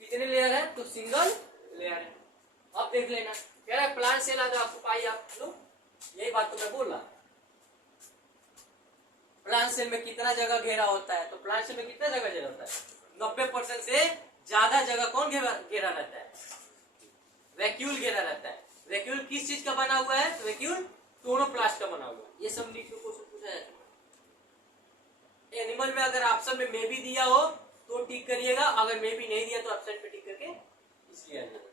कितने लेयर है तो सिंगल लेयर है। अब देख लेना, कह रहा है प्लांट सेल अगर ऑक्यूपाई आप लो, यही बात तो मैं बोल रहा, प्लांट सेल में कितना जगह घेरा होता है, तो प्लांट सेल में कितना जगह घेरा होता है 90% से ज्यादा जगह कौन घेरा रहता है, वैक्यूल घेरा रहता है। वैक्यूल किस चीज का बना हुआ है, तो वैक्यूल क्लोरोप्लास्ट का बना हुआ है। ये सब नीट को पूछा जाता है। एनिमल में अगर ऑप्शन में मे भी दिया हो तो टिक करिएगा, अगर मे भी नहीं दिया तो ऑप्शन पे टिक करके इसलिए आ जाएगा।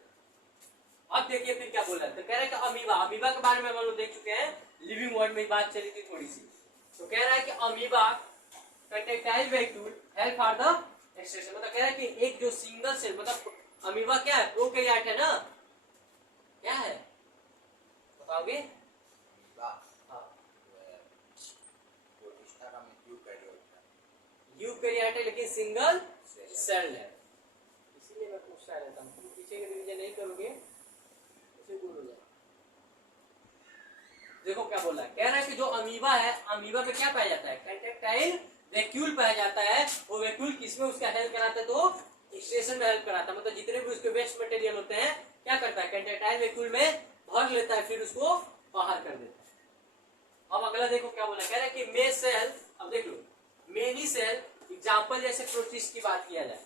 अब देखिए फिर क्या बोल रहा है, तो कह रहा है कि अमीबा, अमीबा के बारे में हम लोग देख चुके हैं, लिविंग वर्ड में बात चली थी थोड़ी सी। तो कह रहा है कि amoeba contractile vacuole help for the extraction, मतलब कह रहा है कि एक जो सिंगल सेल, मतलब अमीबा क्या है, प्रोकैरियोट है ना, क्या है बताओगे? यूकैरियोट है लेकिन सिंगल सेल है, इसीलिए मैं पूछता रहता हूँ, तुम पीछे के रिवीजन नहीं करोगे उसे भूल हो जाए। देखो क्या बोल रहा है, कह रहा है कि जो अमीबा है, अमीबा में क्या पाया जाता है, कंट्रैक्टाइल वैक्यूल पाया जाता है। वो वैक्यूल किसमें उसका हेल्प कराता है, तो एक्सट्रैक्शन में हेल्प कराता है, मतलब जितने भी उसके वेस्ट मटेरियल होते हैं क्या करता है, कंट्रैक्टाइल वैक्यूल में भर लेता है, फिर उसको बाहर कर देता है। अब अगला देखो क्या बोला, कह रहा है कि मे सेल, अब देख लो मेनी सेल एग्जाम्पल जैसे प्रोटिस्ट की बात किया जाए,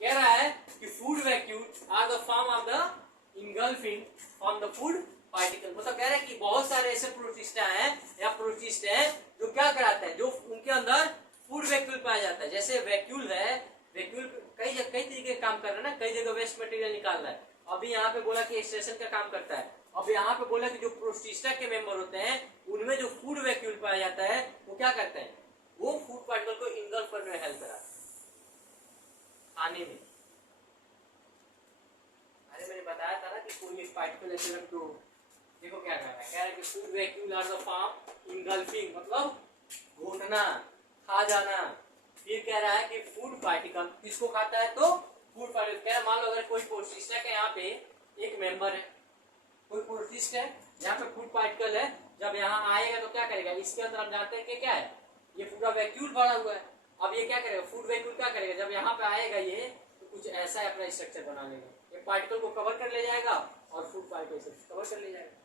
कह रहा है कि food vacuole are the form of the engulfing from the food particle, मतलब कह रहा है कि बहुत सारे ऐसे प्रोटिस्टा हैं या प्रोटिस्ट हैं जो क्या कराते हैं, जो उनके अंदर फूड वैक्यूल पाया जाता है। जैसे वैक्यूल है, वैक्यूल कई तरीके का काम कर रहा है ना, कई जगह वेस्ट मटेरियल निकाल रहा है। अभी यहाँ पे बोला कि एक्सट्रैक्शन का काम करता है, अब यहाँ पे बोला कि जो प्रोटिस्टा के मेंबर होते हैं उनमें जो फूड वैक्यूल पाया जाता है वो क्या करते हैं, वो फूड पार्टिकल को इंगल्फ करने में हेल्प कराता है खाने में। अरे मैंने बताया था ना कि कोई एक पार्टिकल ऐसे रख दो, देखो क्या कर रहा है, कह रहा है कि food vacuole are the form engulfing, मतलब घोटना, खा जाना। फिर कह रहा है कि फूड पार्टिकल किसको खाता है, तो फूड पार्टिकल। कह रहा मान लो अगर कोई प्रोटिस्ट है, यहाँ पे एक मेंबर है, कोई प्रोटिस्ट है, यहाँ पे फूड पार्टिकल है, जब यहाँ आएगा तो क्या करेगा, इसके अंदर हम जानते हैं कि क्या है, ये पूरा वैक्यूल भरा हुआ है। अब ये क्या करेगा, फूड वैक्यूल क्या करेगा, जब यहाँ पे आएगा ये तो कुछ ऐसा अपना स्ट्रक्चर बना लेगा, ये पार्टिकल को कवर कर ले जाएगा और फूड पार्टिकल से कवर कर ले जाएगा।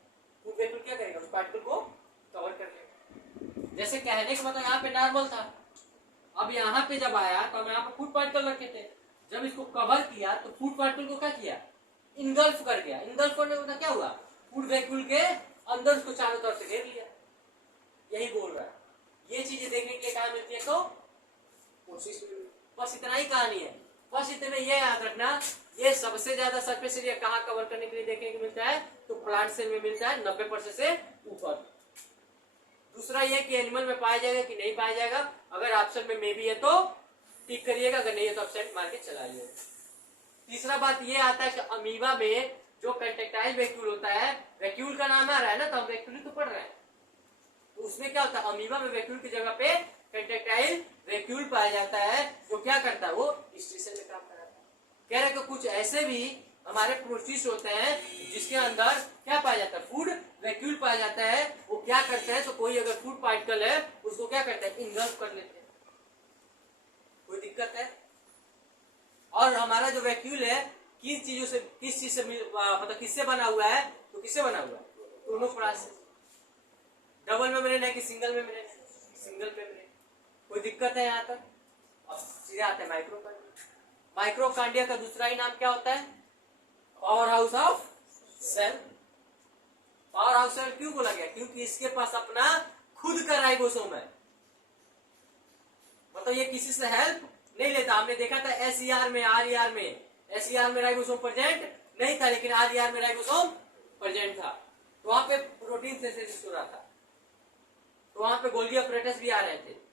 फूड वैक्यूल क्या करेगा, उस पार्टिकल को कवर कर लेगा। जैसे कहने का मतलब यहाँ पे नॉर्मल था, अब यहाँ पे जब आया तो हम यहाँ पे फूड पार्टिकल रखे थे, जब इसको कवर किया तो फूड पार्टिकल को क्या किया, इनगल्फ कर गया। इनगल्फ करने का मतलब क्या हुआ, फूड वैक्यूल के अंदर उसको चारों तरफ से घेर लिया। यही बोल रहा है। ये चीजें देखने के लिए कहाँ मिलती है, तो कोशिश में। बस इतना ही कहानी है, बस इतने ये याद रखना, ये सबसे ज्यादा सरफेस एरिया कहाँ कवर करने के लिए देखने को मिलता है, तो प्लांट सेल में मिलता है 90% से ऊपर। दूसरा ये कि एनिमल में पाया जाएगा कि नहीं पाया जाएगा, अगर ऑप्शन में मे भी है तो टिक करिएगा, अगर नहीं है तो ऑप्शन मार के चलाइए। तीसरा बात ये आता है कि अमीबा में जो कंट्रैक्टाइल वैक्यूल होता है, वैक्यूल का नाम आ रहा है ना, तो हम वैक्यूल तो पढ़ रहे हैं, तो उसमें क्या होता है, अमीबा में वैक्यूल की जगह पे कंट्रैक्टाइल वैक्यूल पाया जाता है, जो क्या करता है, वो एक्सट्रैक्शन में काम कराता है। कह रहे कि कुछ ऐसे भी हमारे प्रोटिस्ट होते हैं जिसके अंदर क्या पाया जाता है, फूड वैक्यूल पाया जाता है। वो क्या करते हैं, तो कोई अगर फूड पार्टिकल है उसको क्या करते हैं, इनगल्फ कर लेते हैं। कोई दिक्कत है? और हमारा जो वैक्यूल है किस चीजों से, किस चीज से मतलब किससे बना हुआ है, तो किससे बना हुआ है, क्लोरोप्लास्ट से। डबल मेम्ब्रेन है कि सिंगल मेम्ब्रेन है, सिंगल मेम्ब्रेन। कोई दिक्कत है यहाँ तक? अब सीधे आते हैं माइक्रोकांडिया। माइक्रोकांडिया का दूसरा ही नाम क्या होता है, powerhouse of cell. Powerhouse cell क्यों बोला गया, क्योंकि इसके पास अपना खुद का राइबोसोम है, मतलब ये किसी से हेल्प नहीं लेता। हमने देखा था एसईआर में, आरईआर में, एसईआर में राइबोसोम प्रेजेंट नहीं था, लेकिन आरईआर में राइबोसोम प्रेजेंट था, तो वहां पे प्रोटीन सिंथेसिस हो रहा था, तो वहां पे गोल्गी ऑपरेटर्स भी आ रहे थे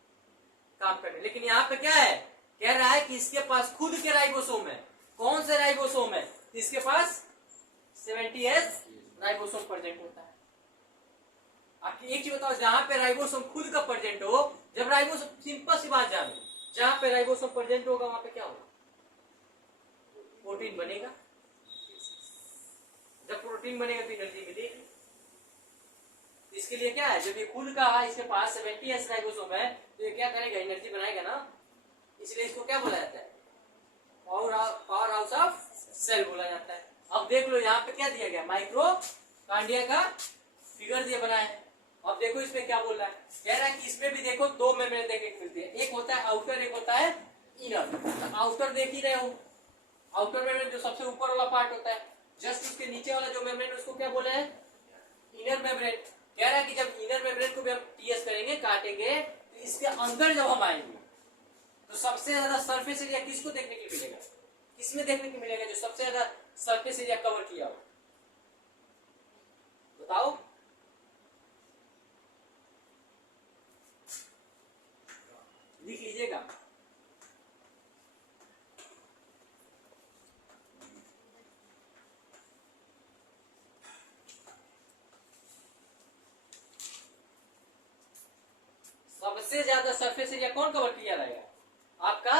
काम करने। लेकिन यहाँ पे क्या है, कह रहा है कि इसके पास खुद के राइबोसोम है। कौन से राइबोसोम है, इसके पास 70S राइबोसोम प्रेजेंट होता है। आपकी एक चीज बताओ, जहां पे राइबोसोम खुद का प्रेजेंट हो, जब राइबोसोम, सिंपल सी बात जानो, जहां पे राइबोसोम प्रेजेंट होगा वहां पे क्या होगा, प्रोटीन बनेगा। जब प्रोटीन बनेगा तो एनर्जी मिलेगी। इसके लिए क्या है, जब ये खुद का इसके पास 70S राइबोसोम है, तो ये क्या करेगा, एनर्जी बनाएगा ना, इसलिए इसको क्या बोला जाता है, पावर हाउस ऑफ सेल बोला जाता है। अब देख लो यहाँ पे क्या दिया गया, माइक्रोकांडिया का फिगर दिया बना है, अब देखो इसमें क्या बोल रहा है, कह रहा है कि इसमें भी देखो दो मेम्ब्रेन देखने को मिलती है, एक होता है आउटर, एक होता है इनर। तो आउटर देख ही रहे हो, आउटर मेम्ब्रेन जो सबसे ऊपर वाला पार्ट होता है, जस्ट उसके नीचे वाला जो मेम्ब्रेन उसको क्या बोले हैं, इनर मेम्ब्रेन। कह रहा है कि जब इनर मेम्ब्रेन को भी हम टीएस करेंगे, काटेंगे, तो इसके अंदर जब हम आएंगे तो सबसे ज्यादा सरफेस एरिया किसको देखने को मिलेगा, किसमें देखने को मिलेगा जो सबसे ज्यादा सरफेस एरिया कवर किया हो, बताओ। लिख लीजिएगा। सबसे ज्यादा सरफेस एरिया कौन कवर किया रहेगा, आपका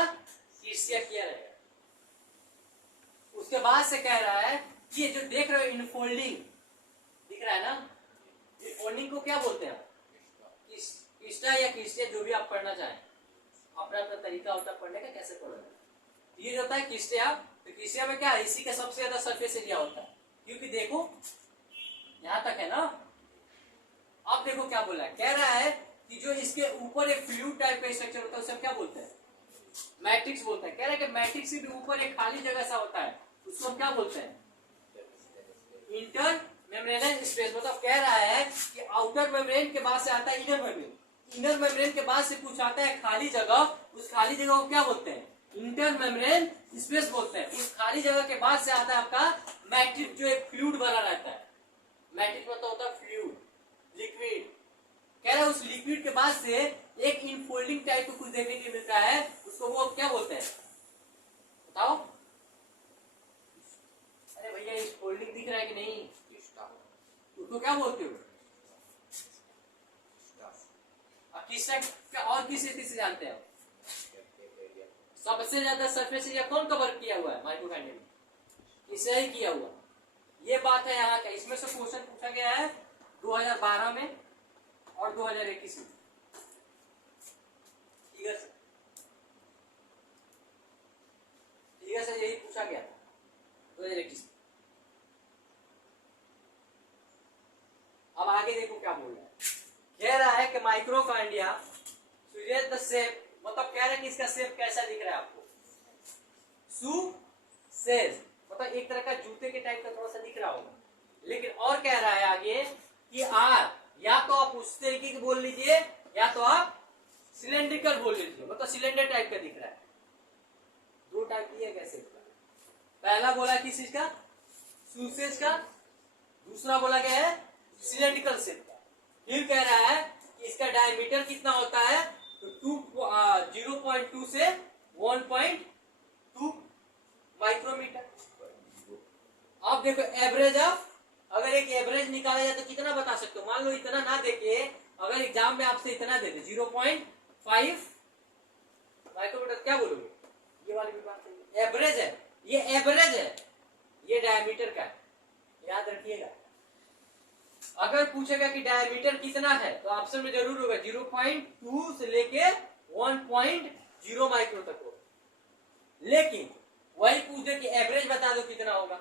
ईर्ष्या किया रहेगा। उसके बाद से कह रहा है कि ये जो देख रहे हो इनफोल्डिंग दिख रहा है ना, इनफोल्डिंग को क्या बोलते हैं, किस्टा या किस्टिया, जो भी आप पढ़ना चाहें, अपना अपना तरीका होता है पढ़ने का, कैसे पढ़ना। ये होता है किस्टिया, तो किस्टिया में क्या है, इसी का सबसे ज्यादा सरफेस एरिया होता है, क्योंकि देखो यहां तक है ना। अब देखो क्या बोला है, कह रहा है कि जो इसके ऊपर एक फ्लूइड टाइप का स्ट्रक्चर होता है उसे क्या बोलते हैं, मैट्रिक्स बोलते हैं। कह रहा है कि मैट्रिक्स से भी ऊपर एक खाली जगह सा होता है, उसको हम क्या बोलते हैं, इंटर मेम्ब्रेनस स्पेस। मतलब कह रहा है कि आउटर मेम्ब्रेन के बाद से आता है इनर मेम्ब्रेन, इनर मेम्ब्रेन के बाद से कुछ आता है खाली जगह, उस खाली जगह को क्या बोलते हैं, इंटर मेम्ब्रेन स्पेस बोलते हैं। उस खाली जगह के बाद से आता है आपका मैट्रिक्स, जो एक फ्लूइड बना रहता है। मैट्रिक्स मतलब होता है फ्लूइड, लिक्विड। कह रहा है उस लिक्विड के बाद से एक इनफोल्डिंग टाइप को कुछ देखने के लिए मिलता है, उसको वो क्या बोलते हैं, बताओ। अरे भैया इस फोल्डिंग दिख रहा है कि नहीं, उसको क्या बोलते हो, किस और किस स्थिति से जानते हैं। सबसे ज्यादा सरफेस एरिया कौन कवर किया हुआ है माइटोकॉन्ड्रिया में, इसे ही किया हुआ। ये बात है यहाँ का। इसमें से क्वेश्चन पूछा गया है 2012 में और 2021 में, ठीक है सर, यही पूछा गया था 2021 में। अब आगे देखो क्या बोल रहा है, कह रहा है कि माइक्रोकांडिया सुजेट द शेप, मतलब कह रहा है कि इसका शेप कैसा दिख रहा है आपको, शू सेज, मतलब एक तरह का जूते के टाइप का थोड़ा सा दिख रहा होगा। लेकिन और कह रहा है आगे कि आर, या तो आप उस तरीके की बोल लीजिए या तो आप सिलेंड्रिकल बोल लीजिए, मतलब सिलेंडर टाइप का दिख रहा है। दो टाइप दिया कैसे, पहला बोला किस चीज का, सूसेज का, दूसरा बोला गया है सिलेंड्रिकल शेप का। फिर कह रहा है कि इसका डायमीटर कितना होता है, तो 0.2 से 1.2 माइक्रोमीटर। अब देखो एवरेज ऑफ, अगर एक एवरेज निकाला जाए तो कितना बता सकते हो, मान लो इतना ना देके अगर एग्जाम में आपसे इतना दे दे 0.5 माइक्रोमीटर, क्या बोलोगे, ये वाली भी बात है, एवरेज है, ये एवरेज है, ये डायमीटर का है, याद रखिएगा। अगर पूछेगा कि डायमीटर कितना है तो ऑप्शन में जरूर होगा 0.2 से लेके 1.0 माइक्रो तक हो। लेकिन वही पूछ दे कि एवरेज बता दो कितना होगा,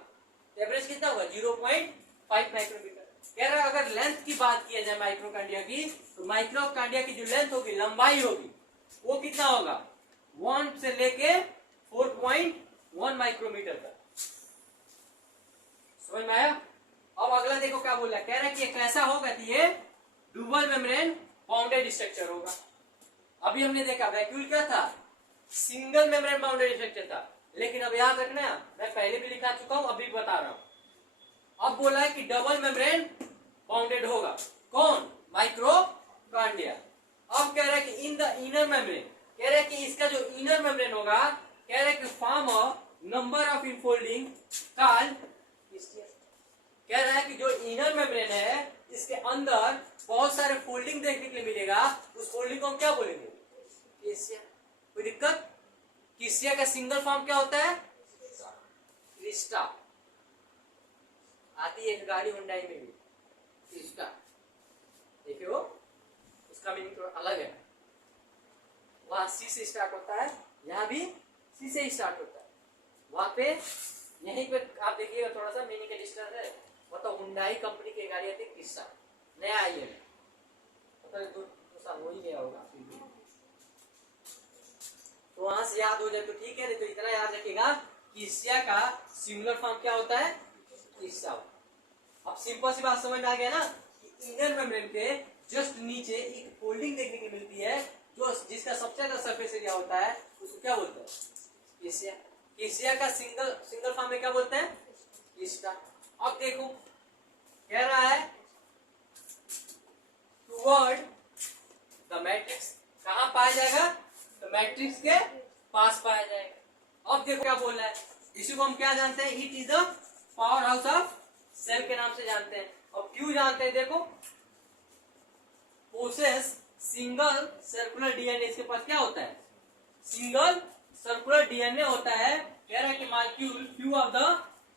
एवरेज कितना होगा 0.5 माइक्रोमीटर। कह रहा है अगर लेंथ की बात किया जाए माइक्रोकांडिया की, तो माइक्रोकांडिया की जो लेंथ होगी, लंबाई होगी, वो कितना होगा 1 से लेके 4.1 माइक्रोमीटर तक। समझ में आया। अब अगला देखो क्या बोल रहा है, कह रहा है कि कैसा होगा, कि ये डबल मेम्ब्रेन बाउंडेड स्ट्रक्चर होगा। अभी हमने देखा वैक्यूल क्या था, सिंगल मेम्ब्रेन बाउंडेड स्ट्रक्चर था। लेकिन अब याद रखना, मैं पहले भी लिखा चुका हूं, अभी बता रहा हूं। अब बोला है कि डबल मेम्ब्रेन बाउंडेड होगा, कौन, माइक्रोकांडिया। अब कह रहा है कि इन द इनर मेम्ब्रेन, कह रहा है कि इसका जो इनर मेम्ब्रेन होगा, कह रहा है कि form of number of infolding called, कह रहा है कि जो इनर मेम्ब्रेन है इसके अंदर बहुत सारे फोल्डिंग देखने के लिए मिलेगा, उस फोल्डिंग को हम क्या बोलेंगे, किस्टिया। कोई दिक्कत, किस्टिया का सिंगल फॉर्म क्या होता है, क्रिस्टा। आती है गाड़ी हुंडई में भी क्रिस्टा, देखियो उसका मीनिंग थोड़ा अलग है। वहां सी से स्टार्ट होता है, यहाँ भी सी से स्टार्ट होता है। वहां पे यहीं पे आप देखिएगा थोड़ा सा मीनिंग का डिस्टर्ब है, मतलब हुंडई कंपनी की गाड़ियां थी क्रिस्टा, नया आई है। तो दो साल हो ही गया होगा फिर भी। तो वहां से याद हो जाए तो ठीक है, नहीं तो इतना याद रखिएगा कि ईर्ष्या का सिंगुलर फॉर्म क्या होता है, ईर्ष्या। अब सिंपल सी बात समझ में आ गया ना कि इनर मेम्ब्रेन के जस्ट नीचे एक फोल्डिंग देखने को मिलती है जो जिसका सबसे ज्यादा सरफेस एरिया होता है, उसको क्या बोलते हैं, ईर्ष्या। ईर्ष्या का सिंगल फॉर्म में क्या बोलते हैं, ईर्ष्या। अब देखो कह रहा है टुवर्ड द मैट्रिक्स, कहां पाया जाएगा, तो मैट्रिक्स के पास पाया जाएगा। अब देखो क्या बोल रहा है, इसी को हम क्या जानते हैं, it is the powerhouse of cell के नाम से जानते हैं। और क्यों जानते हैं, देखो पोसेस सिंगल सर्कुलर डीएनए, इसके पास क्या होता है, सिंगल सर्कुलर डीएनए होता है। कह रहा है कि molecule few of the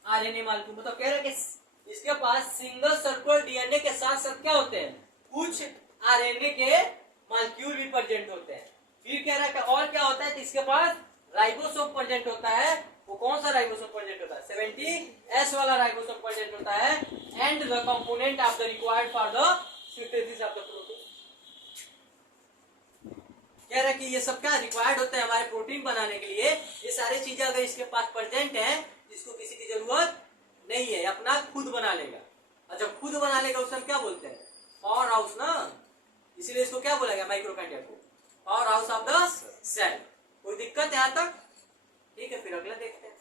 RNA molecule, मतलब कह रहा है कि इसके पास सिंगल सर्कुलर डीएनए के साथ साथ क्या होते हैं, कुछ आरएनए के मॉलिक्यूल भी प्रेजेंट होते हैं। फिर कह रहा है कि और क्या होता है, तो इसके पास राइबोसोम प्रेजेंट होता है। वो कौन सा राइबोसोम प्रेजेंट होता है, 70S वाला राइबोसोम प्रेजेंट होता है। And the component of the required for the synthesis of the protein. कह रहा है कि ये सब क्या रिक्वायर्ड होता है हमारे प्रोटीन बनाने के लिए। ये सारी चीजें अगर इसके पास प्रेजेंट है, इसको किसी की जरूरत नहीं है, अपना खुद बना लेगा। और जब खुद बना लेगा उसे हम क्या बोलते हैं, पावर हाउस ना, इसीलिए इसको क्या बोला गया, माइक्रोकांडिया को powerhouse of the cell. कोई दिक्कत है यहाँ तक, ठीक है, फिर अगला देखते हैं।